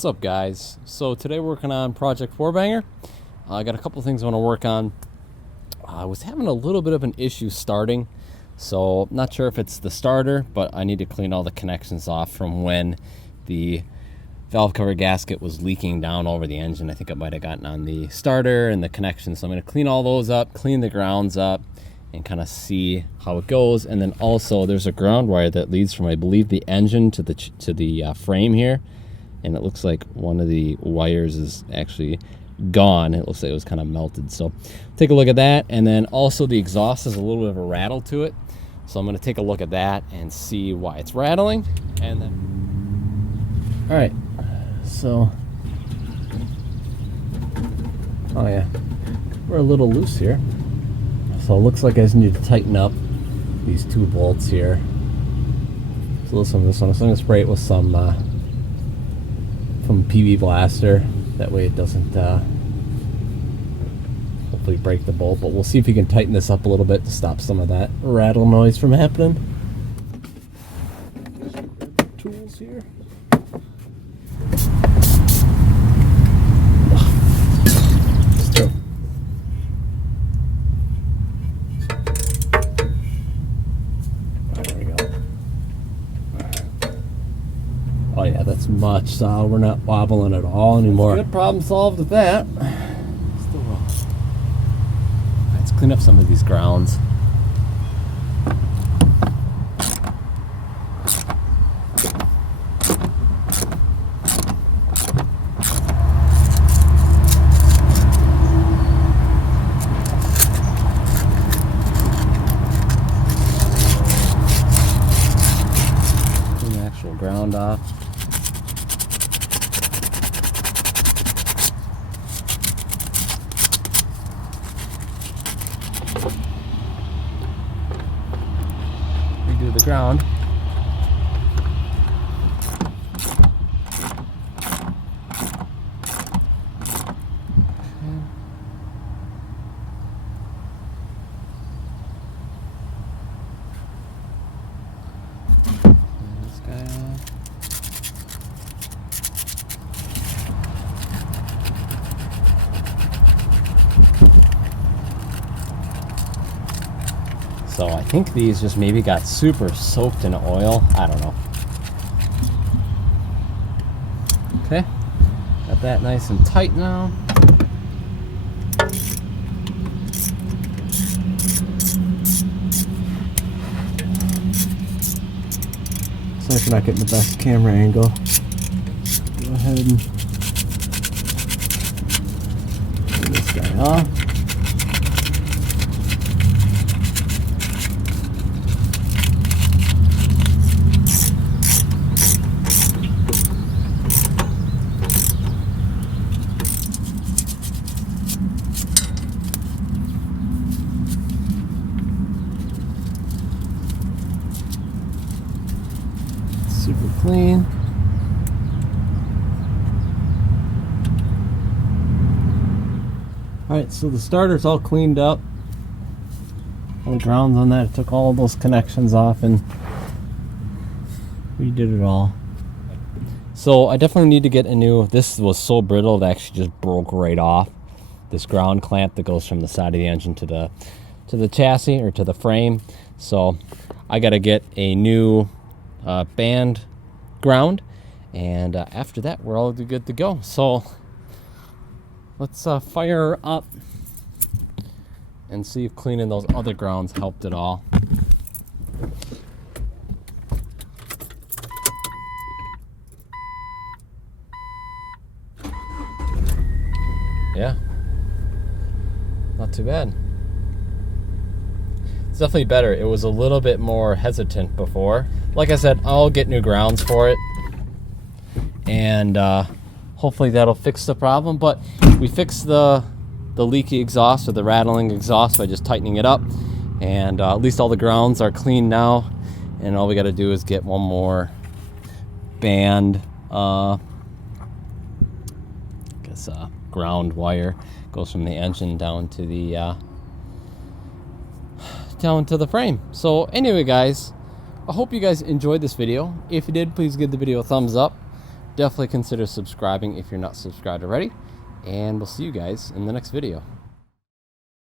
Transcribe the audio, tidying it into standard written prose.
What's up, guys? So today we're working on Project 4-banger. I got a couple things I want to work on. I was having a little bit of an issue starting, so not sure if it's the starter, but I need to clean all the connections off from when the valve cover gasket was leaking down over the engine. I think it might have gotten on the starter and the connections, so I'm going to clean all those up, clean the grounds up, and kind of see how it goes. And then also there's a ground wire that leads from, I believe, the engine to the frame here, and it looks like one of the wires is actually gone. It looks like it was kind of melted, so take a look at that. And then also the exhaust has a little bit of a rattle to it, so I'm going to take a look at that and see why it's rattling. And then all right, so oh yeah, we're a little loose here, so it looks like I just need to tighten up these two bolts here. So listen to this one. So I'm going to spray it with some from PV Blaster. That way it doesn't hopefully break the bolt, but we'll see if we can tighten this up a little bit to stop some of that rattle noise from happening. Tools here. Still. There we go. Oh yeah, that's much solid. We're not wobbling at all anymore. Good, problem solved with that. Still wrong. Let's clean up some of these grounds. Clean the actual ground off. Redo the ground. This guy off. So I think these just maybe got super soaked in oil. I don't know. Okay, got that nice and tight now. Sorry for not getting the best camera angle. Go ahead and turn this guy off. Super clean. Alright, so the starter's all cleaned up. All the grounds on that. I took all those connections off and redid it all. So I definitely need to get a new, this was so brittle it actually just broke right off. This ground clamp that goes from the side of the engine to the chassis or to the frame. So I got to get a new band ground, and after that we're all good to go. So let's fire up and see if cleaning those other grounds helped at all. Yeah, not too bad. It's definitely better. It was a little bit more hesitant before. Like I said, I'll get new grounds for it, and hopefully that'll fix the problem. But we fixed the leaky exhaust or the rattling exhaust by just tightening it up, and at least all the grounds are clean now, and all we got to do is get one more band ground wire. Goes from the engine down to the frame. So anyway, guys, I hope you guys enjoyed this video. If you did, please give the video a thumbs up. definitely consider subscribing if you're not subscribed already. And we'll see you guys in the next video.